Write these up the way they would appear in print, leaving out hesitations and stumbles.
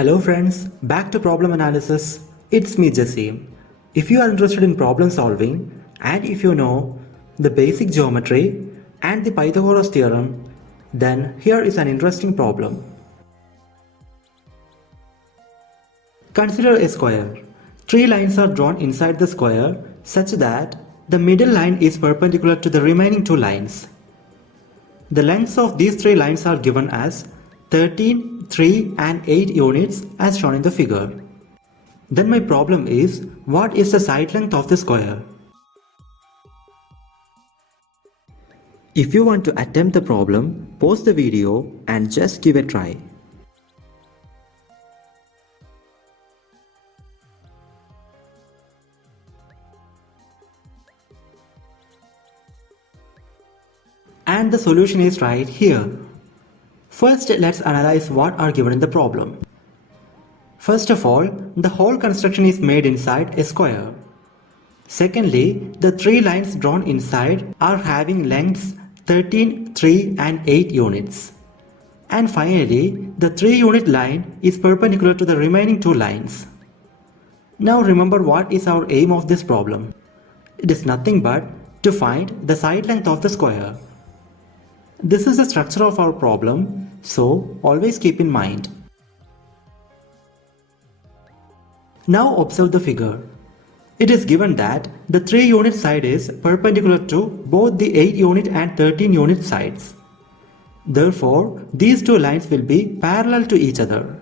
Hello friends, back to problem analysis. It's me Jesse. If you are interested in problem solving and if you know the basic geometry and the Pythagoras theorem, then here is an interesting problem. Consider a square. Three lines are drawn inside the square such that the middle line is perpendicular to the remaining two lines. The lengths of these three lines are given as 13, 3 and 8 units as shown in the figure. Then my problem is, what is the side length of the square? If you want to attempt the problem, pause the video and just give a try. And the solution is right here. First, let's analyze what are given in the problem. First of all, the whole construction is made inside a square. Secondly, the three lines drawn inside are having lengths 13, 3 and 8 units. And finally, the 3-unit line is perpendicular to the remaining two lines. Now remember, what is our aim of this problem? It is nothing but to find the side length of the square. This is the structure of our problem, so always keep in mind. Now observe the figure. It is given that the 3-unit side is perpendicular to both the 8-unit and 13-unit sides. Therefore, these two lines will be parallel to each other.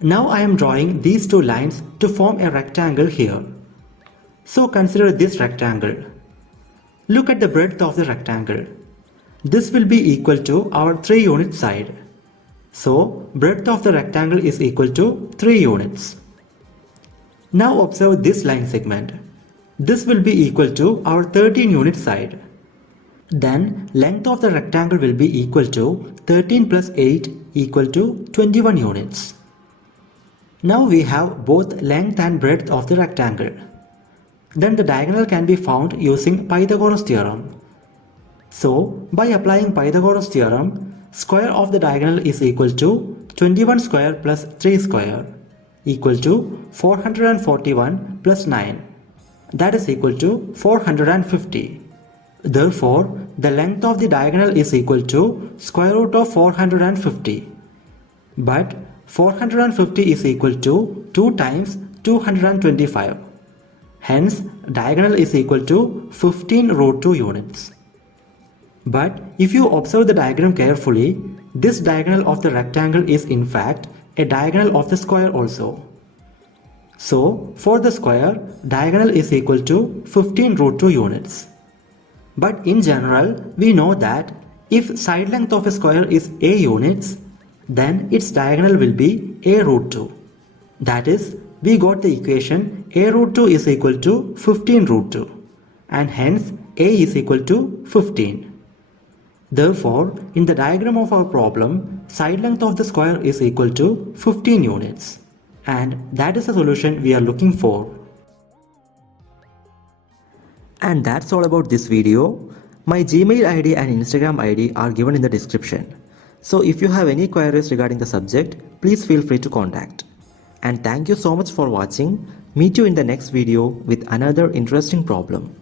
Now I am drawing these two lines to form a rectangle here. So consider this rectangle. Look at the breadth of the rectangle. This will be equal to our 3-unit side. So, breadth of the rectangle is equal to 3 units. Now observe this line segment. This will be equal to our 13-unit side. Then, length of the rectangle will be equal to 13 plus 8 equal to 21 units. Now we have both length and breadth of the rectangle. Then the diagonal can be found using Pythagoras theorem. So, by applying Pythagoras theorem, square of the diagonal is equal to 21 square plus 3 square equal to 441 plus 9. That is equal to 450. Therefore, the length of the diagonal is equal to square root of 450. But 450 is equal to 2 times 225. Hence, diagonal is equal to 15 root 2 units. But if you observe the diagram carefully, this diagonal of the rectangle is in fact a diagonal of the square also. So, for the square, diagonal is equal to 15 root 2 units. But in general, we know that if side length of a square is a units, then its diagonal will be a root 2. That is, we got the equation a root 2 is equal to 15 root 2, and hence a is equal to 15. Therefore, in the diagram of our problem, side length of the square is equal to 15 units. And that is the solution we are looking for. And that's all about this video. My Gmail ID and Instagram ID are given in the description. So if you have any queries regarding the subject, please feel free to contact. And thank you so much for watching. Meet you in the next video with another interesting problem.